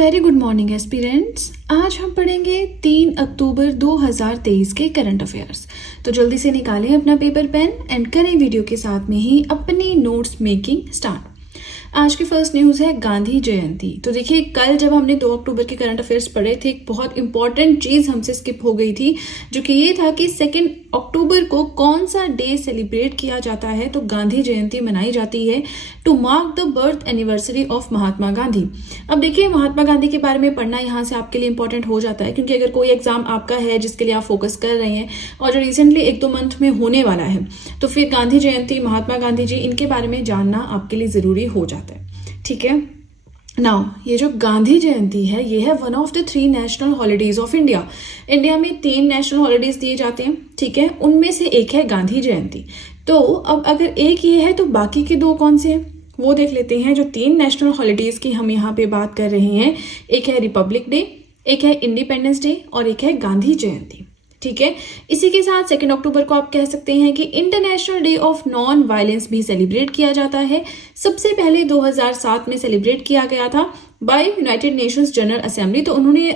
Very good morning aspirants. आज हम पढ़ेंगे 3 अक्टूबर 2023 के करंट अफेयर्स। तो जल्दी से निकालें अपना पेपर पेन एंड करें वीडियो के साथ में ही अपनी नोट्स मेकिंग स्टार्ट। आज की फर्स्ट न्यूज़ है गांधी जयंती। तो देखिए, कल जब हमने 2 अक्टूबर के करंट अफेयर्स पढ़े थे, एक बहुत इंपॉर्टेंट चीज़ हमसे स्किप हो गई थी, जो कि ये था कि 2 अक्टूबर को कौन सा डे सेलिब्रेट किया जाता है। तो गांधी जयंती मनाई जाती है to mark the birth anniversary of Mahatma Gandhi. अब देखिए, महात्मा गांधी के बारे में पढ़ना यहाँ से आपके लिए इंपॉर्टेंट हो जाता है, क्योंकि अगर कोई एग्जाम आपका है जिसके लिए आप फोकस कर रहे हैं और जो रिसेंटली 1-2 मंथ में होने वाला है, तो फिर गांधी जयंती, महात्मा गांधी जी, इनके बारे में जानना आपके लिए ज़रूरी हो जाता है। ठीक है। नाउ, ये जो गांधी जयंती है, ये है one of the 3 national holidays of India. India में 3 नेशनल हॉलीडेज दिए जाते हैं, ठीक है, उनमें से एक है गांधी जयंती। तो अब अगर एक ये है तो बाकी के 2 कौन से हैं वो देख लेते हैं। जो 3 नेशनल हॉलीडेज की हम यहाँ पे बात कर रहे हैं, एक है रिपब्लिक डे, एक है इंडिपेंडेंस डे और एक है गांधी जयंती। ठीक है। इसी के साथ 2 अक्टूबर को आप कह सकते हैं कि international day of non violence भी सेलिब्रेट किया जाता है। सबसे पहले 2007 में सेलिब्रेट किया गया था by United Nations General Assembly. तो उन्होंने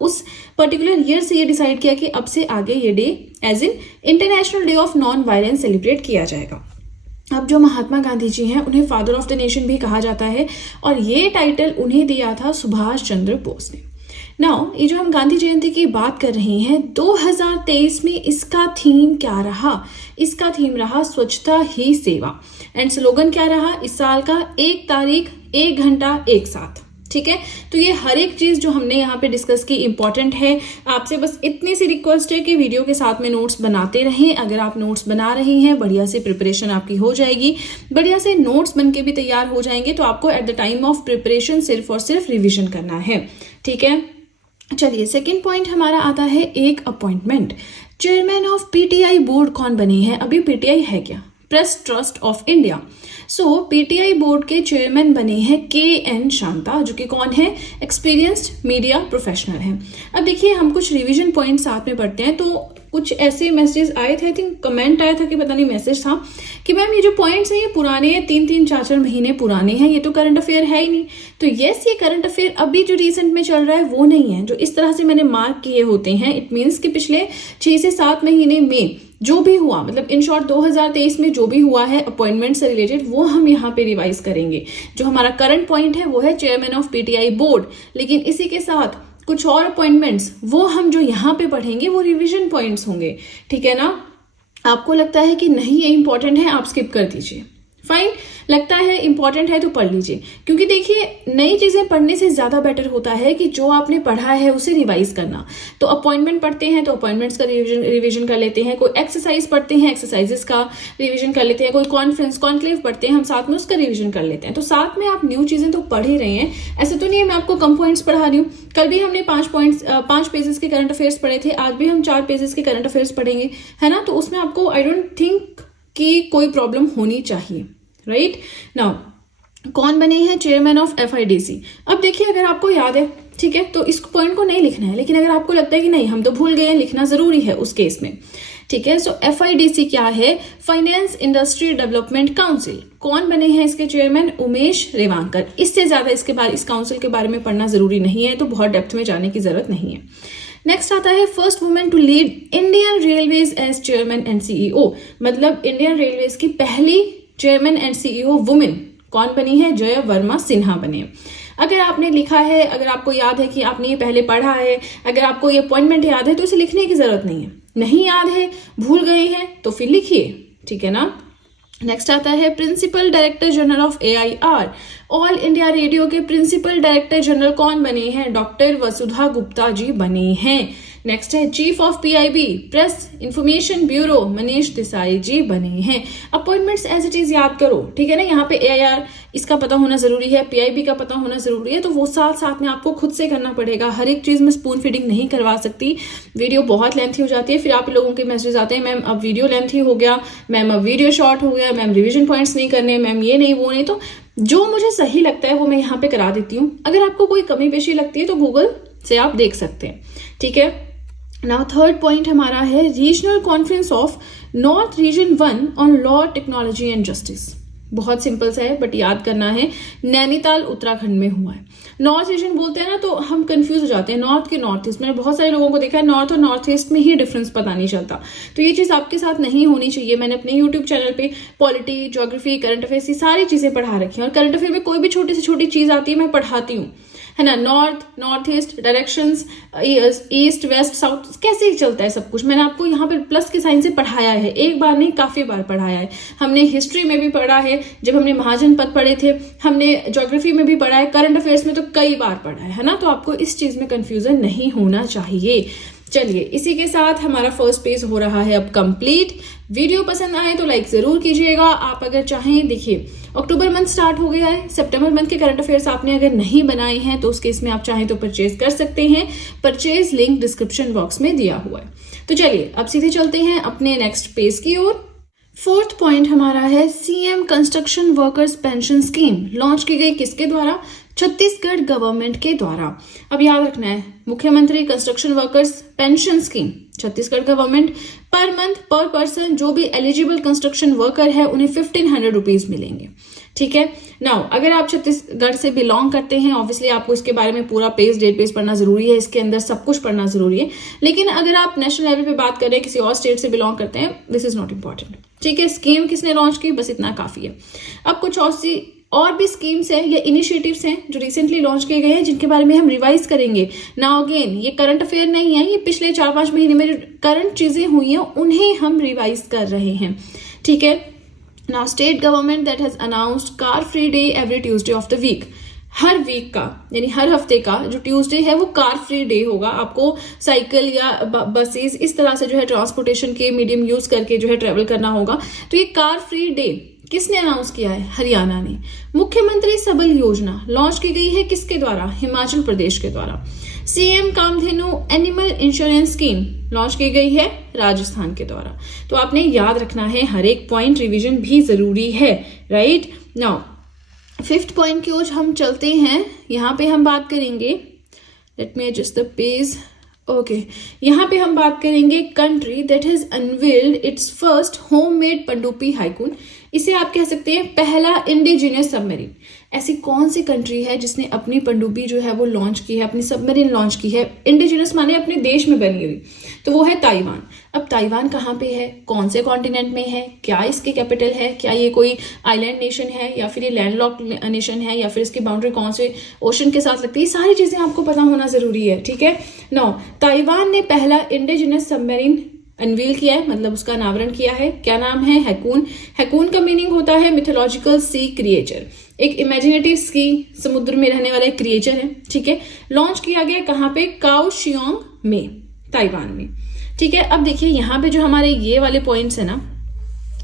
उस पर्टिकुलर ईयर से ये डिसाइड किया कि अब से आगे ये day as in international day of non violence celebrate किया जाएगा। अब जो महात्मा गांधी जी हैं, उन्हें फादर ऑफ द नेशन भी कहा जाता है और ये टाइटल उन्हें दिया था सुभाष चंद्र बोस ने। नाउ, ये जो हम गांधी जयंती की बात कर रहे हैं, 2023 में इसका थीम क्या रहा? इसका थीम रहा स्वच्छता ही सेवा एंड स्लोगन क्या रहा इस साल का? 1 तारीख 1 घंटा एक साथ। ठीक है। तो ये हर एक चीज जो हमने यहाँ पे डिस्कस की इंपॉर्टेंट है। आपसे बस इतनी सी रिक्वेस्ट है कि वीडियो के साथ में नोट्स बनाते रहें। अगर आप नोट्स बना रहे हैं, बढ़िया से प्रिपरेशन आपकी हो जाएगी, बढ़िया से नोट्स बन के भी तैयार हो जाएंगे। तो आपको at the time of preparation सिर्फ और सिर्फ रिविजन करना है। ठीक है। चलिए, सेकंड पॉइंट हमारा आता है एक appointment. Chairman of PTI board कौन बने हैं? अभी पीटीआई है क्या? Press trust of India. So PTI board के चेयरमैन बने हैं KN शांता, जो कि कौन है? एक्सपीरियंस्ड मीडिया प्रोफेशनल है। अब देखिए, हम कुछ रिवीजन पॉइंट साथ में पढ़ते हैं। तो कुछ ऐसे मैसेज आए थे, आई थिंक कमेंट आया था कि पता नहीं मैसेज था कि मैम ये जो पॉइंट्स हैं ये पुराने हैं, 3-3, 4-4 महीने पुराने हैं, ये तो करंट अफेयर है ही नहीं। तो यस, ये करंट अफेयर अभी जो रिसेंट में चल रहा है वो नहीं है। जो इस तरह से मैंने मार्क किए होते हैं, इट मीन्स कि पिछले 6 से 7 महीने में जो भी हुआ, मतलब इन शॉर्ट 2023 में जो भी हुआ है अपॉइंटमेंट से रिलेटेड, वो हम यहाँ पे रिवाइज करेंगे। जो हमारा करंट पॉइंट है वो है चेयरमैन ऑफ पीटीआई बोर्ड, लेकिन इसी के साथ कुछ और अपॉइंटमेंट्स वो हम जो यहाँ पे पढ़ेंगे वो रिवीजन पॉइंट्स होंगे। ठीक है ना। आपको लगता है कि नहीं ये इंपॉर्टेंट है, आप स्किप कर दीजिए, फाइन। लगता है इंपॉर्टेंट है तो पढ़ लीजिए, क्योंकि देखिए, नई चीजें पढ़ने से ज्यादा बेटर होता है कि जो आपने पढ़ा है उसे रिवाइज करना। तो अपॉइंटमेंट पढ़ते हैं तो अपॉइंटमेंट्स का रिवीजन कर लेते हैं, कोई एक्सरसाइज पढ़ते हैं, एक्सरसाइजेस का रिवीजन कर लेते हैं, कोई कॉन्फ्रेंस कॉन्क्लेव पढ़ते हैं, हम साथ में उसका रिवीजन कर लेते हैं। तो साथ में आप न्यू चीजें तो पढ़ ही रहे हैं। ऐसे तो नहीं है मैं आपको कम पॉइंट्स पढ़ा रही हूँ। कल भी हमने 5 पेजेस के करंट अफेयर्स पढ़े थे, आज भी हम 4 पेजेस के करंट अफेयर्स पढ़ेंगे, है ना। तो उसमें आपको आई डोंट थिंक कि कोई प्रॉब्लम होनी चाहिए, राइट। नाउ, कौन बने हैं चेयरमैन ऑफ FIDC? अब देखिए, अगर आपको याद है, ठीक है, तो इस पॉइंट को नहीं लिखना है, लेकिन अगर आपको लगता है कि नहीं हम तो भूल गए हैं, लिखना जरूरी है उस केस में। ठीक है। सो FIDC क्या है? Finance industry development council. कौन बने हैं इसके चेयरमैन? उमेश रेवांकर। इससे ज्यादा इस काउंसिल के बारे में पढ़ना जरूरी नहीं है, तो बहुत डेप्थ में जाने की जरूरत नहीं है। नेक्स्ट आता है first women to lead Indian Railways as chairman and CEO। मतलब इंडियन रेलवेज की पहली चेयरमैन एंड CEO वुमेन कौन बनी है? जय वर्मा सिन्हा बने। अगर आपने लिखा है, अगर आपको याद है कि आपने ये पहले पढ़ा है, अगर आपको ये अपॉइंटमेंट याद है, तो इसे लिखने की जरूरत नहीं है। नहीं याद है, भूल गए हैं, तो फिर लिखिए। ठीक है ना। नेक्स्ट आता है principal director general of AIR। All India Radio के प्रिंसिपल डायरेक्टर जनरल कौन बने हैं? डॉक्टर वसुधा गुप्ता जी बने हैं। नेक्स्ट है chief of PIB press information bureau, Manish Desai ji बने हैं। अपॉइंटमेंट्स एज इट इज याद करो, ठीक है ना। यहाँ पे AIR इसका पता होना जरूरी है, PIB का पता होना जरूरी है, तो वो साथ साथ में आपको खुद से करना पड़ेगा। हर एक चीज में स्पून फीडिंग नहीं करवा सकती, वीडियो बहुत लेंथी हो जाती है। फिर आप लोगों के मैसेज आते हैं, मैम अब वीडियो लेंथी हो गया, मैम अब वीडियो शॉर्ट हो गया, मैम रिविजन पॉइंट्स नहीं करने, मैम ये नहीं वो नहीं। तो जो मुझे सही लगता है वो मैं यहाँ पे करा देती हूँ। अगर आपको कोई कमी पेशी लगती है तो गूगल से आप देख सकते हैं। ठीक है। नाउ, थर्ड पॉइंट हमारा है regional conference of north region 1 on law, technology and justice. बहुत सिंपल सा है बट याद करना है। नैनीताल उत्तराखंड में हुआ है। नॉर्थ रीजन बोलते हैं ना तो हम कंफ्यूज हो जाते हैं, नॉर्थ के नॉर्थ ईस्ट। मैंने बहुत सारे लोगों को देखा है नॉर्थ और नॉर्थ ईस्ट में ही डिफरेंस पता नहीं चलता। तो ये चीज आपके साथ नहीं होनी चाहिए। मैंने अपने यूट्यूब चैनल पे पॉलिटी, ज्योग्राफी, करंट अफेयर्स ये सारी चीजें पढ़ा रखी हैं, और करंट अफेयर में कोई भी छोटी से छोटी चीज आती है मैं पढ़ाती हूँ, है ना। North east directions, east west south कैसे चलता है सब कुछ मैंने आपको यहाँ पे प्लस के साइन से पढ़ाया है। एक बार नहीं, काफी बार पढ़ाया है। हमने हिस्ट्री में भी पढ़ा है, जब हमने महाजनपद पढ़े थे, हमने ज्योग्राफी में भी पढ़ा है, करंट अफेयर्स में तो कई बार पढ़ा है ना। तो आपको इस चीज में कंफ्यूजन नहीं होना चाहिए। चलिए, इसी के साथ हमारा फर्स्ट पेज हो रहा है अब कंप्लीट। वीडियो पसंद आए तो लाइक जरूर कीजिएगा। आप अगर चाहें, देखिए अक्टूबर मंथ स्टार्ट हो गया है, सितंबर मंथ के करंट अफेयर्स आपने अगर नहीं बनाए हैं तो उस केस में आप चाहें तो परचेज कर सकते हैं। परचेज लिंक डिस्क्रिप्शन बॉक्स में दिया हुआ है। तो चलिए अब सीधे चलते हैं अपने नेक्स्ट पेज की ओर। फोर्थ पॉइंट हमारा है CM construction workers pension scheme launch की गई किसके द्वारा? छत्तीसगढ़ गवर्नमेंट के द्वारा। अब याद रखना है, मुख्यमंत्री construction workers pension scheme Chhattisgarh government, per month पर पर्सन जो भी एलिजिबल कंस्ट्रक्शन वर्कर है उन्हें 1500 रुपीज मिलेंगे। ठीक है। नाउ अगर आप छत्तीसगढ़ से बिलोंग करते हैं, ऑब्वियसली आपको इसके बारे में पूरा पेज डेट पेज पढ़ना जरूरी है, इसके अंदर सब कुछ पढ़ना जरूरी है। लेकिन अगर आप नेशनल लेवल पे बात कर रहे हैं, किसी और स्टेट से बिलोंग करते हैं, दिस इज नॉट इंपॉर्टेंट। ठीक है। स्कीम किसने लॉन्च की, बस इतना काफी है। अब कुछ और भी स्कीम्स हैं या इनिशिएटिव्स हैं जो रिसेंटली लॉन्च किए गए हैं, जिनके बारे में हम रिवाइज करेंगे। नाउ अगेन, ये करंट अफेयर नहीं है, ये पिछले 4-5 महीने में जो करंट चीजें हुई हैं उन्हें हम रिवाइज कर रहे हैं। ठीक है। Now state government that has announced car free day every Tuesday of the week. हर वीक का यानी हर हफ्ते का जो ट्यूसडे है वो कार फ्री डे होगा। आपको साइकिल या बसेस इस तरह से जो है ट्रांसपोर्टेशन के मीडियम यूज करके जो है ट्रेवल करना होगा। तो ये कार फ्री डे किसने अनाउंस किया है? हरियाणा ने। मुख्यमंत्री सबल योजना लॉन्च की गई है किसके द्वारा? हिमाचल प्रदेश के द्वारा। CM Kamdhenu animal insurance scheme launch की गई है राजस्थान के द्वारा। तो आपने याद रखना है, हर एक पॉइंट रिवीजन भी जरूरी है, राइट। नाउ फिफ्थ पॉइंट की ओर हम चलते हैं। यहाँ पे हम बात करेंगे, let me adjust the page. Okay, यहाँ पे हम बात करेंगे country that has unveiled it's first homemade पनडुब्बी हाइकून। इसे आप कह सकते हैं पहला इंडिजिनियस सबमरीन। ऐसी कौन सी कंट्री है जिसने अपनी पनडुब्बी जो है वो लॉन्च की है, अपनी सबमरीन लॉन्च की है? इंडिजिनियस माने अपने देश में बनी हुई, तो वो है ताइवान। अब ताइवान कहाँ पे है, कौन से कॉन्टिनेंट में है, क्या इसकी कैपिटल है, क्या ये कोई आइलैंड नेशन है या फिर ये लैंडलॉक्ड नेशन है, या फिर इसकी बाउंड्री कौन से ओशन के साथ लगती है, सारी चीजें आपको पता होना जरूरी है। ठीक है। नाउ ताइवान ने पहला इंडिजिनियस सबमरीन अनवील किया है, मतलब उसका अनावरण किया है। क्या नाम है? हैकून। हैकून का मीनिंग होता है मिथोलॉजिकल सी क्रिएचर, एक इमेजिनेटिव सी समुद्र में रहने वाला एक क्रिएचर है। ठीक है। लॉन्च किया गया कहाँ पे? काओशियोंग में, ताइवान में। ठीक है। अब देखिए यहाँ पे जो हमारे ये वाले पॉइंट्स है ना,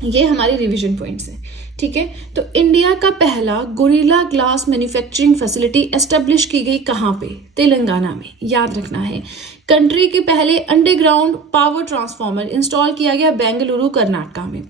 ये हमारे रिवीजन पॉइंट्स हैं। ठीक है। तो इंडिया का पहला gorilla glass manufacturing facility establish की गई कहाँ पे? तेलंगाना में। याद रखना है। कंट्री के पहले अंडरग्राउंड पावर ट्रांसफार्मर इंस्टॉल किया गया बेंगलुरु कर्नाटका में।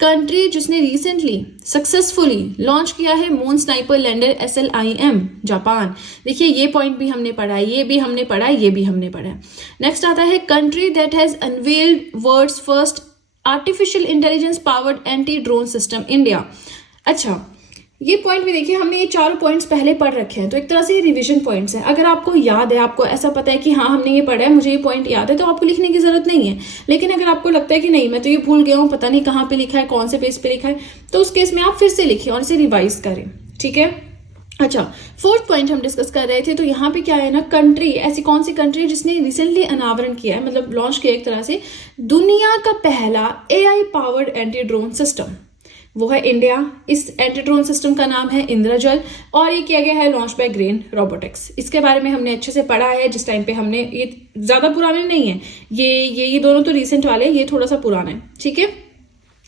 कंट्री जिसने रिसेंटली सक्सेसफुली लॉन्च किया है moon sniper lander SLIM, Japan. देखिए ये पॉइंट भी हमने पढ़ा है, ये भी हमने पढ़ा है, ये भी हमने पढ़ा है। नेक्स्ट आता है country that has unveiled world's first artificial intelligence powered anti drone system, India. अच्छा, ये पॉइंट भी देखिए, हमने ये चारों पॉइंट्स पहले पढ़ रखे हैं, तो एक तरह से ये रिवीजन पॉइंट्स हैं। अगर आपको याद है, आपको ऐसा पता है कि हाँ हमने ये पढ़ा है, मुझे ये पॉइंट याद है, तो आपको लिखने की जरूरत नहीं है। लेकिन अगर आपको लगता है कि नहीं मैं तो ये भूल गया हूँ, पता नहीं कहाँ पे लिखा है, कौन से पेज पे लिखा है, तो उस केस में आप फिर से लिखिए और इसे रिवाइज करें। ठीक है। अच्छा, फोर्थ पॉइंट हम डिस्कस कर रहे थे, तो यहाँ पे क्या है ना, कंट्री, ऐसी कौन सी कंट्री जिसने रिसेंटली अनावरण किया है, मतलब लॉन्च किया एक तरह से दुनिया का पहला AI powered anti drone system, वो है इंडिया। इस एंटी ड्रोन सिस्टम का नाम है इंद्रजल और ये किया गया है लॉन्च बाय ग्रेन रोबोटिक्स। इसके बारे में हमने अच्छे से पढ़ा है जिस टाइम पे हमने, ये ज्यादा पुराने नहीं है, ये दोनों तो रिसेंट वाले, ये थोड़ा सा पुराना है। ठीक है।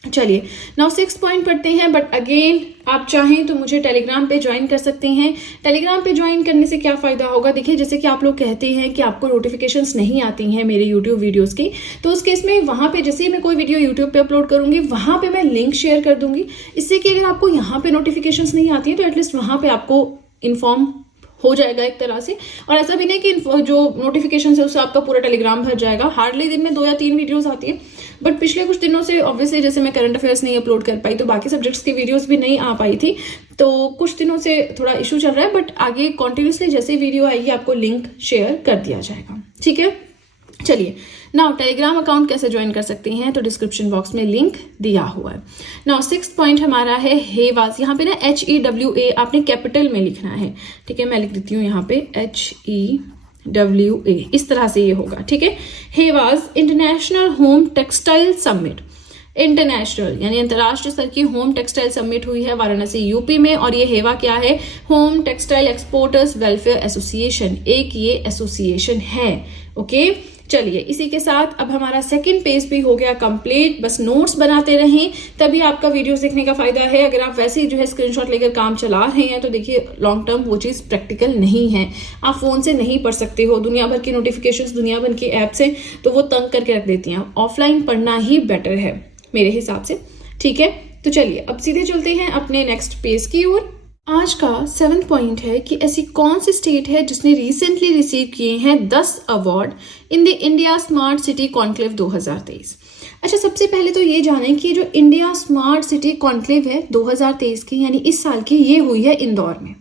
चलिए नाउ 6 पॉइंट पढ़ते हैं, बट अगेन आप चाहें तो मुझे टेलीग्राम पे ज्वाइन कर सकते हैं। टेलीग्राम पे ज्वाइन करने से क्या फायदा होगा? देखिए जैसे कि आप लोग कहते हैं कि आपको नोटिफिकेशंस नहीं आती हैं मेरे यूट्यूब वीडियोस की, तो उस केस में वहां पे जैसे ही मैं कोई वीडियो यूट्यूब पे अपलोड करूंगी, वहां पे मैं लिंक शेयर कर दूंगी, इससे कि अगर आपको यहाँ पे नोटिफिकेशंस नहीं आती है तो एटलीस्ट वहां पे आपको इन्फॉर्म हो जाएगा एक तरह से। और ऐसा भी नहीं कि जो नोटिफिकेशन है उससे आपका पूरा टेलीग्राम भर जाएगा, हार्डली दिन में 2 या 3 वीडियोस आती है। बट पिछले कुछ दिनों से ऑब्वियसली जैसे मैं करंट अफेयर्स नहीं अपलोड कर पाई तो बाकी सब्जेक्ट्स की वीडियोस भी नहीं आ पाई थी, तो कुछ दिनों से थोड़ा इशू चल रहा है। बट आगे कॉन्टिन्यूसली जैसे वीडियो आएगी आपको लिंक शेयर कर दिया जाएगा, ठीक है। चलिए नाउ टेलीग्राम अकाउंट कैसे ज्वाइन कर सकते हैं, तो डिस्क्रिप्शन बॉक्स में लिंक दिया हुआ है। नाउ 6th पॉइंट हमारा है हेवाज। यहाँ पे ना HEWA आपने कैपिटल में लिखना है, ठीक है। मैं लिख देती हूँ यहाँ पे HEWA, इस तरह से ये होगा, ठीक है। हेवाज international home textile summit, international यानी अंतर्राष्ट्रीय स्तर की होम टेक्सटाइल समिट हुई है वाराणसी यूपी में। और ये हेवा क्या है, home textile exporters welfare association, एक ये एसोसिएशन है, ओके। चलिए इसी के साथ अब हमारा सेकंड पेज भी हो गया कंप्लीट। बस नोट्स बनाते रहें तभी आपका वीडियोस देखने का फायदा है। अगर आप वैसे ही जो है स्क्रीनशॉट लेकर काम चला रहे हैं तो देखिए लॉन्ग टर्म वो चीज प्रैक्टिकल नहीं है, आप फोन से नहीं पढ़ सकते हो, दुनिया भर की नोटिफिकेशंस, दुनिया भर की ऐप्स हैं तो वो तंग करके रख देती हैं। ऑफलाइन पढ़ना ही बेटर है मेरे हिसाब से, ठीक है। तो चलिए अब सीधे चलते हैं अपने नेक्स्ट पेज की ओर। आज का 7th पॉइंट है कि ऐसी कौन सी स्टेट है जिसने रिसेंटली रिसीव किए हैं 10 award in the India smart city conclave 2023। अच्छा, सबसे पहले तो ये जानें कि जो इंडिया स्मार्ट सिटी कॉन्क्लेव है 2023 की यानी इस साल की, ये हुई है इंदौर में,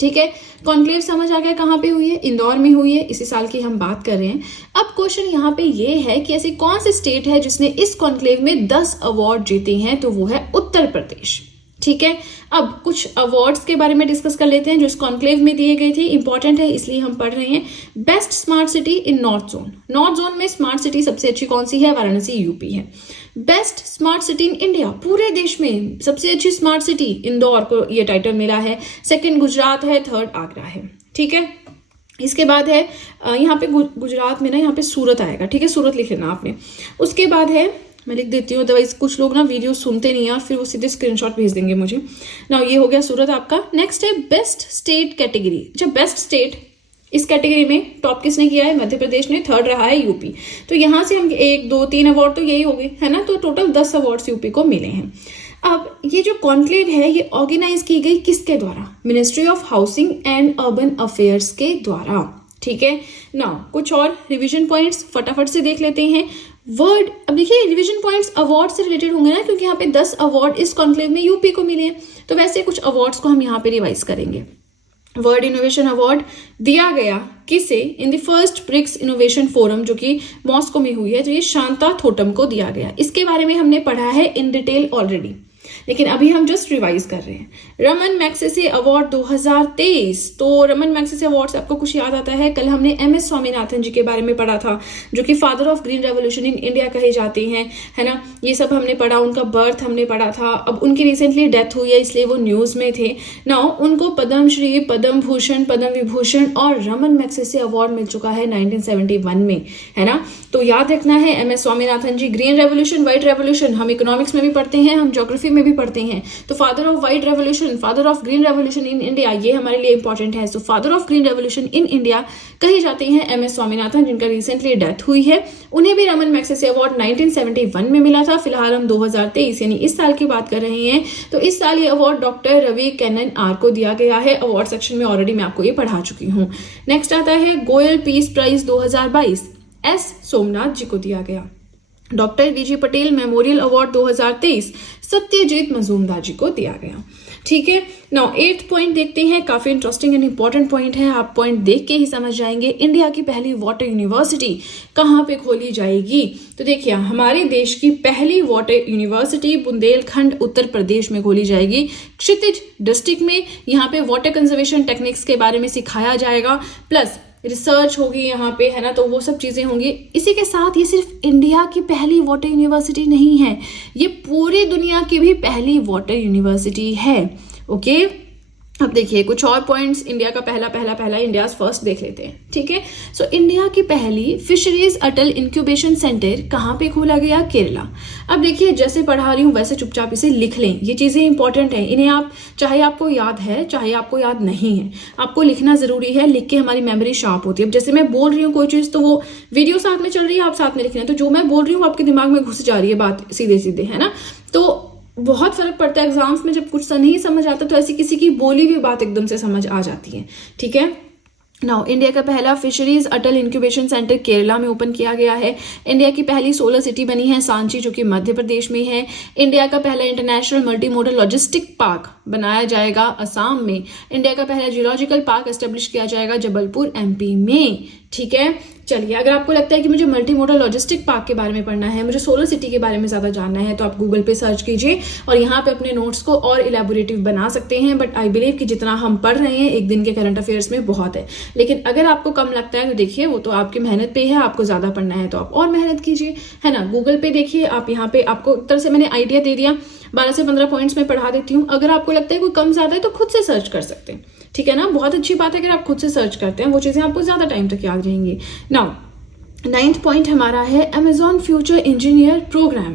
ठीक है। कॉन्क्लेव समझ आ गया कहाँ पे हुई है, इंदौर में हुई है, इसी साल की हम बात कर रहे हैं। अब क्वेश्चन यहाँ पे ये है कि ऐसी कौन सी स्टेट है जिसने इस कॉन्क्लेव में 10 अवार्ड जीते हैं, तो वो है उत्तर प्रदेश, ठीक है। अब कुछ अवार्ड्स के बारे में डिस्कस कर लेते हैं जो इस कॉन्क्लेव में दिए गए थे, इंपॉर्टेंट है इसलिए हम पढ़ रहे हैं। Best smart city in north zone, north zone में स्मार्ट सिटी सबसे अच्छी कौन सी है, वाराणसी यूपी है। Best smart city in India, पूरे देश में सबसे अच्छी स्मार्ट सिटी इंदौर को ये टाइटल मिला है। सेकंड गुजरात है, थर्ड आगरा है, ठीक है। इसके बाद है यहाँ पे गुजरात में ना यहाँ पे सूरत आएगा, ठीक है, सूरत लिख लेना आपने। उसके बाद है, मैं लिख देती हूँ अदरवाइज कुछ लोग ना वीडियो सुनते नहीं है और फिर वो सीधे स्क्रीनशॉट भेज देंगे मुझे ना। ये हो गया सूरत आपका। नेक्स्ट है बेस्ट स्टेट कैटेगरी। अच्छा, बेस्ट स्टेट इस कैटेगरी में टॉप किसने किया है, मध्य प्रदेश ने, थर्ड रहा है यूपी। तो यहाँ से हम 1 2 3 अवार्ड तो यही हो गए है ना, तो टोटल 10 अवार्ड्स यूपी को मिले हैं। अब ये जो कॉन्क्लेव है ये ऑर्गेनाइज की गई किसके द्वारा, ministry of housing and urban affairs के द्वारा, ठीक है ना। कुछ और रिवीजन पॉइंट्स फटाफट से देख लेते हैं। वर्ड, अब देखिए रिवीजन पॉइंट्स अवार्ड से रिलेटेड होंगे ना, क्योंकि यहाँ पे 10 अवार्ड इस कॉन्क्लेव में यूपी को मिले हैं, तो वैसे कुछ अवार्ड्स को हम यहाँ पे रिवाइज करेंगे। वर्ल्ड इनोवेशन अवार्ड दिया गया किसे, in the first BRICS innovation forum जो कि मॉस्को में हुई है, तो ये शांता थोटम को दिया गया। इसके बारे में हमने पढ़ा है इन डिटेल ऑलरेडी, लेकिन अभी हम जस्ट रिवाइज कर रहे हैं। रमन मैग्सेसे अवार्ड 2023, तो रमन मैग्सेसे अवार्ड से आपको कुछ याद आता है, कल हमने MS स्वामीनाथन जी के बारे में पढ़ा था जो कि father of green revolution in India कहे जाते हैं, है ना। ये सब हमने पढ़ा, उनका बर्थ हमने पढ़ा था। अब उनकी रिसेंटली डेथ हुई है इसलिए वो न्यूज में थे ना। उनको पद्मश्री, पद्म भूषण, पद्म विभूषण और रमन मैग्सेसे अवार्ड मिल चुका है 1971 में, है ना। तो याद रखना है MS स्वामीनाथन जी, ग्रीन रेवोल्यूशन, व्हाइट रेवोल्यूशन हम इकोनॉमिक्स में भी पढ़ते हैं, हम ज्योग्राफी में भी पढ़ते हैं। तो father of white revolution, father of green revolution in India, ये हमारे लिए इंपॉर्टेंट है। So father of green revolution in India कहे जाते हैं MS स्वामीनाथन, जिनका रिसेंटली डेथ हुई है। उन्हें भी रमन मैग्सेसे अवार्ड 1971 में मिला था। फिलहाल हम 2023 यानी इस साल की बात कर रहे हैं, तो इस साल ये award doctor Ravi Kannan R को दिया गया है। अवार्ड सेक्शन में ऑलरेडी मैं आपको ये पढ़ा चुकी हूँ। नेक्स्ट आता है Goyal peace prize 2022 S Somnath ji को दिया गया। Doctor VG Patel memorial award 2023 Satyajit Majumdar ji को दिया गया, ठीक है। नाउ 8th पॉइंट देखते हैं, काफी इंटरेस्टिंग एंड इंपॉर्टेंट पॉइंट है, आप पॉइंट देख के ही समझ जाएंगे। इंडिया की पहली वाटर यूनिवर्सिटी कहाँ पे खोली जाएगी, तो देखिए हमारे देश की पहली वाटर यूनिवर्सिटी बुंदेलखंड उत्तर प्रदेश में खोली जाएगी, क्षितिज डिस्ट्रिक्ट में। यहाँ पे वाटर कंजर्वेशन टेक्निक्स के बारे में सिखाया जाएगा, प्लस रिसर्च होगी यहाँ पे, है ना, तो वो सब चीजें होंगी। इसी के साथ ये सिर्फ इंडिया की पहली वाटर यूनिवर्सिटी नहीं है, ये पूरी दुनिया की भी पहली वाटर यूनिवर्सिटी है, ओके। अब देखिए कुछ और पॉइंट्स, इंडिया का पहला इंडिया फर्स्ट देख लेते हैं, ठीक है। सो इंडिया की पहली फिशरीज अटल इंक्यूबेशन सेंटर कहाँ पे खोला गया, केरला। अब देखिए जैसे पढ़ा रही हूँ वैसे चुपचाप इसे लिख लें, ये चीजें इंपॉर्टेंट हैं, इन्हें आप चाहे आपको याद है चाहे आपको याद नहीं है, आपको लिखना जरूरी है, लिख के हमारी मेमोरी शार्प होती है। अब जैसे मैं बोल रही हूँ कोई चीज तो वो वीडियो साथ में चल रही है, आप साथ में लिख रहे हैं, तो जो मैं बोल रही हूँ आपके दिमाग में घुस जा रही है बात सीधे सीधे, है ना। तो बहुत फर्क पड़ता है एग्जाम्स में, जब कुछ नहीं समझ आता तो ऐसी किसी की बोली हुई बात एकदम से समझ आ जाती है। ठीक है, नाउ इंडिया का पहला फिशरीज अटल इंक्यूबेशन सेंटर केरला में ओपन किया गया है। इंडिया की पहली सोलर सिटी बनी है सांची, जो कि मध्य प्रदेश में है। इंडिया का पहला international multi modal logistic park बनाया जाएगा असम में। इंडिया का पहला जियोलॉजिकल पार्क एस्टेब्लिश किया जाएगा जबलपुर एमपी में। ठीक है, चलिए अगर आपको लगता है कि मुझे मल्टी मॉडल लॉजिस्टिक पार्क के बारे में पढ़ना है, मुझे सोलर सिटी के बारे में ज़्यादा जानना है, तो आप गूगल पे सर्च कीजिए और यहाँ पे अपने नोट्स को और इलेबोरेटिव बना सकते हैं। बट आई बिलीव कि जितना हम पढ़ रहे हैं एक दिन के करंट अफेयर्स में बहुत है। लेकिन अगर आपको कम लगता है तो देखिए, वो तो आपकी मेहनत पे है, आपको ज़्यादा पढ़ना है तो आप और मेहनत कीजिए, है ना। गूगल पे देखिए, आप यहाँ पे आपको एक तरह से मैंने आइडिया दे दिया, 12 से 15 पॉइंट्स में पढ़ा देती हूँ। अगर आपको लगता है कोई कम ज़्यादा है तो खुद से सर्च कर सकते हैं। ठीक है ना, बहुत अच्छी बात है अगर आप खुद से सर्च करते हैं, वो चीज़ें आपको ज़्यादा टाइम तक याद रहेंगी। नाउ 9th पॉइंट हमारा है Amazon future engineer program.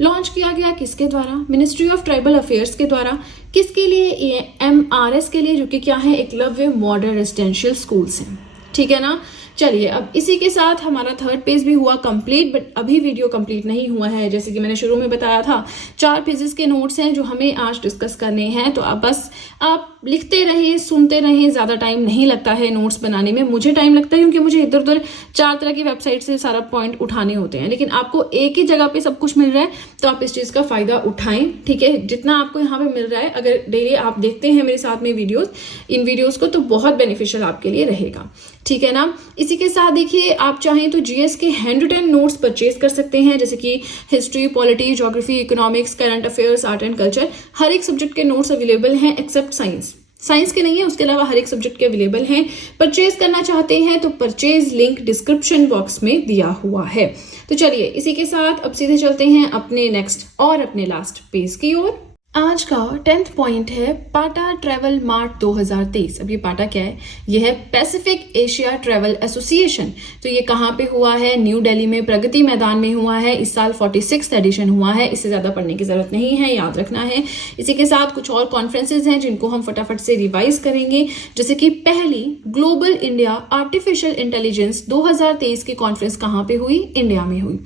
Launch किया गया किसके द्वारा? मिनिस्ट्री ऑफ ट्राइबल अफेयर्स के द्वारा। किसके लिए? MRS के लिए, जो कि क्या है, एकलव्य मॉडल रेजिडेंशियल स्कूल्स हैं। ठीक है ना। चलिए अब इसी के साथ हमारा थर्ड पेज भी हुआ कंप्लीट, बट अभी वीडियो कंप्लीट नहीं हुआ है। जैसे कि मैंने शुरू में बताया था, 4 पेजेस के नोट्स हैं जो हमें आज डिस्कस करने हैं। तो अब बस आप लिखते रहें, सुनते रहें, ज़्यादा टाइम नहीं लगता है नोट्स बनाने में। मुझे टाइम लगता है क्योंकि मुझे इधर उधर 4 तरह की वेबसाइट से सारा पॉइंट उठाने होते हैं, लेकिन आपको एक ही जगह पे सब कुछ मिल रहा है तो आप इस चीज़ का फायदा उठाएं। ठीक है, जितना आपको यहाँ पे मिल रहा है, अगर डेली आप देखते हैं मेरे साथ में वीडियोस, इन वीडियोस को, तो बहुत बेनिफिशियल आपके लिए रहेगा। ठीक है ना। इसी के साथ देखिए, आप चाहें तो जीएस के हैंड रिटन नोट्स परचेज कर सकते हैं, जैसे कि history, polity, geography, economics, current affairs, art and culture. हर एक सब्जेक्ट के नोट्स अवेलेबल हैं एक्सेप्ट साइंस। साइंस के नहीं है, उसके अलावा हर एक सब्जेक्ट के अवेलेबल हैं। परचेज करना चाहते हैं तो परचेज लिंक डिस्क्रिप्शन बॉक्स में दिया हुआ है। तो चलिए इसी के साथ अब सीधे चलते हैं अपने नेक्स्ट और अपने लास्ट पेज की ओर। आज का 10th पॉइंट है पाटा ट्रैवल मार्ट 2023। अब ये पाटा क्या है? ये है पैसिफिक एशिया ट्रैवल एसोसिएशन। तो ये कहाँ पे हुआ है? न्यू दिल्ली में प्रगति मैदान में हुआ है। इस साल 46th एडिशन हुआ है। इससे ज्यादा पढ़ने की जरूरत नहीं है, याद रखना है। इसी के साथ कुछ और कॉन्फ्रेंसेज हैं जिनको हम फटाफट से रिवाइज करेंगे, जैसे कि पहली ग्लोबल इंडिया आर्टिफिशियल इंटेलिजेंस 2023 की कॉन्फ्रेंस कहाँ पे हुई? इंडिया में हुई।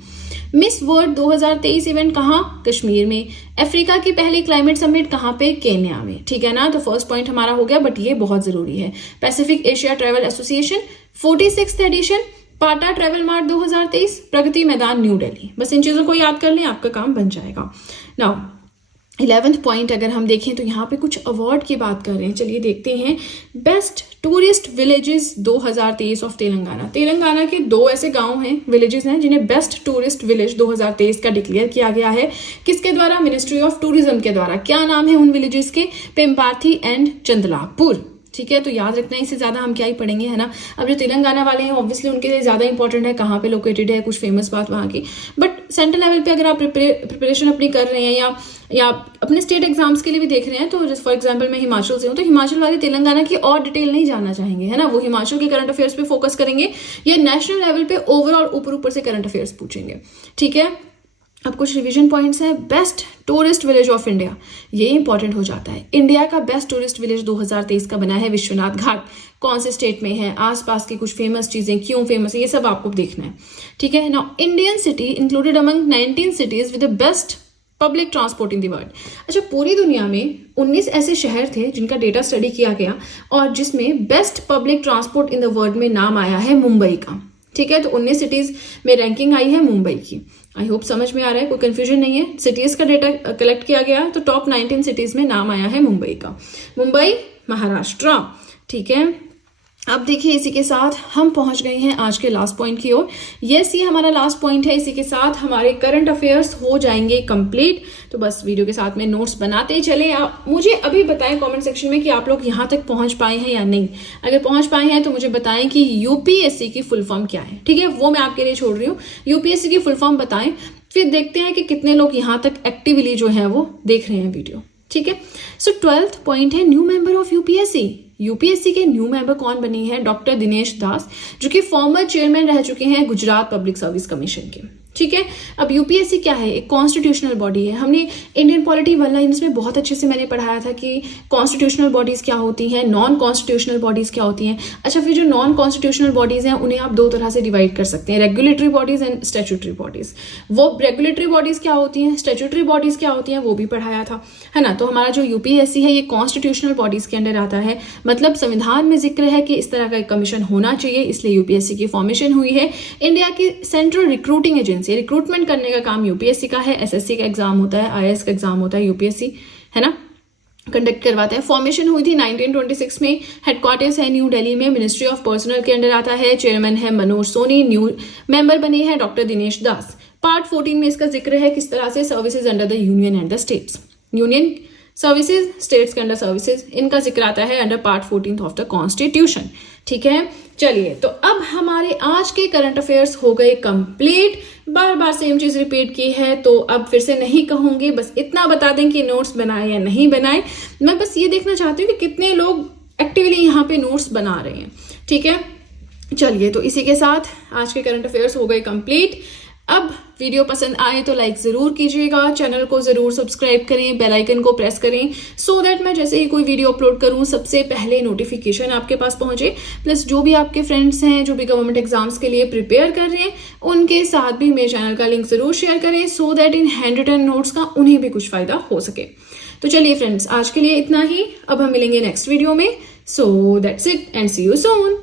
मिस वर्ल्ड 2023 इवेंट कहाँ? कश्मीर में। अफ्रीका की पहली क्लाइमेट समिट कहाँ पे? केन्या में। ठीक है ना। तो फर्स्ट पॉइंट हमारा हो गया, बट ये बहुत जरूरी है। Pacific Asia Travel Association 46th edition, PATA travel mart 2023, Pragati Maidan New Delhi. बस इन चीजों को याद कर लें, आपका काम बन जाएगा। नाउ 11th पॉइंट अगर हम देखें तो यहाँ पे कुछ अवार्ड की बात कर रहे हैं। चलिए देखते हैं। Best tourist villages 2023 of Telangana. Telangana के 2 ऐसे गांव हैं, विलेजेस हैं, जिन्हें बेस्ट टूरिस्ट विलेज 2023 का डिक्लेयर किया गया है। किसके द्वारा? मिनिस्ट्री ऑफ टूरिज्म के द्वारा। क्या नाम है उन विलेजेस के? पेम्पार्थी एंड चंदलापुर। ठीक है, तो याद रखना है, इससे ज्यादा हम क्या ही पढ़ेंगे, है ना। अब जो तेलंगाना वाले हैं ऑब्वियसली उनके लिए ज्यादा इंपॉर्टेंट है कहाँ पे लोकेटेड है, कुछ फेमस बात वहाँ की। बट सेंट्रल लेवल पे अगर आप प्रिपरेशन अपनी कर रहे हैं या अपने स्टेट एग्जाम्स के लिए भी देख रहे हैं, तो जैसे फॉर एग्जांपल मैं हिमाचल से हूँ, तो हिमाचल वाले तेलंगाना की और डिटेल नहीं जानना चाहेंगे, है ना। वो हिमाचल के करंट अफेयर्स पे फोकस करेंगे या नेशनल लेवल पे ओवरऑल ऊपर से करंट अफेयर्स पूछेंगे। ठीक है, अब कुछ रिवीजन पॉइंट्स हैं। Best tourist village of India, ये इंपॉर्टेंट हो जाता है। इंडिया का बेस्ट टूरिस्ट विलेज 2023 का बना है विश्वनाथ घाट। कौन से स्टेट में है, आसपास की कुछ फेमस चीजें, क्यों फेमस है, ये सब आपको देखना है। ठीक है ना। Indian city included among 19 cities with the best public transport in the world. अच्छा, पूरी दुनिया में 19 ऐसे शहर थे जिनका डेटा स्टडी किया गया और जिसमें best public transport in the world में नाम आया है मुंबई का। ठीक है, तो 19 सिटीज में रैंकिंग आई है मुंबई की। आई होप समझ में आ रहा है, कोई कंफ्यूजन नहीं है। सिटीज का डेटा कलेक्ट किया गया तो टॉप 19 सिटीज में नाम आया है मुंबई का। मुंबई, महाराष्ट्र। ठीक है, अब देखिए इसी के साथ हम पहुंच गए हैं आज के लास्ट पॉइंट की ओर। यस, ये हमारा लास्ट पॉइंट है। इसी के साथ हमारे करंट अफेयर्स हो जाएंगे कंप्लीट। तो बस वीडियो के साथ में नोट्स बनाते चले। आप मुझे अभी बताएं कमेंट सेक्शन में कि आप लोग यहाँ तक पहुंच पाए हैं या नहीं। अगर पहुंच पाए हैं तो मुझे बताएं कि यूपीएससी की फुल फॉर्म क्या है। ठीक है, वो मैं आपके लिए छोड़ रही हूँ। यूपीएससी की फुल फॉर्म बताएं, फिर देखते हैं कि कितने लोग यहाँ तक एक्टिवली जो है वो देख रहे हैं वीडियो। ठीक है, सो 12th पॉइंट है new member of UPSC. UPSC के न्यू मेंबर कौन बनी है? डॉक्टर दिनेश दास, जो कि फॉर्मर चेयरमैन रह चुके हैं गुजरात पब्लिक सर्विस कमीशन के। ठीक है। अब यूपीएससी क्या है, एक कॉन्स्टिट्यूशनल बॉडी है। हमने इंडियन पॉलिटी 1 लाइन्स में बहुत अच्छे से मैंने पढ़ाया था कि कॉन्स्टिट्यूशनल बॉडीज़ क्या होती हैं, नॉन कॉन्स्टिट्यूशनल बॉडीज़ क्या होती हैं। अच्छा, फिर जो नॉन कॉन्स्टिट्यूशनल बॉडीज़ हैं उन्हें आप 2 तरह से डिवाइड कर सकते हैं, regulatory bodies and statutory bodies. वो रेगुलेटरी बॉडीज़ क्या होती हैं, स्टैट्यूटरी बॉडीज़ क्या होती हैं, वो भी पढ़ाया था, है ना। तो हमारा जो यूपीएससी है ये कॉन्स्टिट्यूशनल बॉडीज़ के अंडर आता है, मतलब संविधान में जिक्र है कि इस तरह का एक कमीशन होना चाहिए, इसलिए यूपीएससी की फॉर्मेशन हुई है। इंडिया की सेंट्रल रिक्रूटिंग एजेंसी, रिक्रूटमेंट करने का काम यूपीएससी का है। एसएससी का एग्जाम होता है, आईएएस का एग्जाम होता है, यूपीएससी, है ना, कंडक्ट करवाता है। फॉर्मेशन हुई थी 1926 में। हेडक्वार्टर्स है न्यू दिल्ली में, मिनिस्ट्री ऑफ पर्सनल के अंडर आता है। चेयरमैन है मनोज सोनी, न्यू मेंबर बने हैं डॉक्टर दिनेश दास। पार्ट 14 में इसका जिक्र है किस तरह से services under the union and the states, union services, states के अंडर सर्विसेज, इनका जिक्र आता है under part 14 of the constitution. ठीक है, चलिए तो अब हमारे आज के करंट अफेयर्स हो गए कंप्लीट। बार बार सेम चीज रिपीट की है तो अब फिर से नहीं कहूंगी, बस इतना बता दें कि नोट्स बनाए या नहीं बनाए। मैं बस ये देखना चाहती हूँ कि कितने लोग एक्टिवली यहाँ पे नोट्स बना रहे हैं। ठीक है, चलिए तो इसी के साथ आज के करंट अफेयर्स हो गए कंप्लीट। अब वीडियो पसंद आए तो लाइक जरूर कीजिएगा, चैनल को जरूर सब्सक्राइब करें, बेल आइकन को प्रेस करें, सो दैट मैं जैसे ही कोई वीडियो अपलोड करूं सबसे पहले नोटिफिकेशन आपके पास पहुंचे। प्लस जो भी आपके फ्रेंड्स हैं जो भी गवर्नमेंट एग्जाम्स के लिए प्रिपेयर कर रहे हैं उनके साथ भी मेरे चैनल का लिंक जरूर शेयर करें, सो दैट इन हैंड रिटन नोट्स का उन्हें भी कुछ फायदा हो सके। तो चलिए फ्रेंड्स, आज के लिए इतना ही। अब हम मिलेंगे नेक्स्ट वीडियो में। So that's it and see you soon.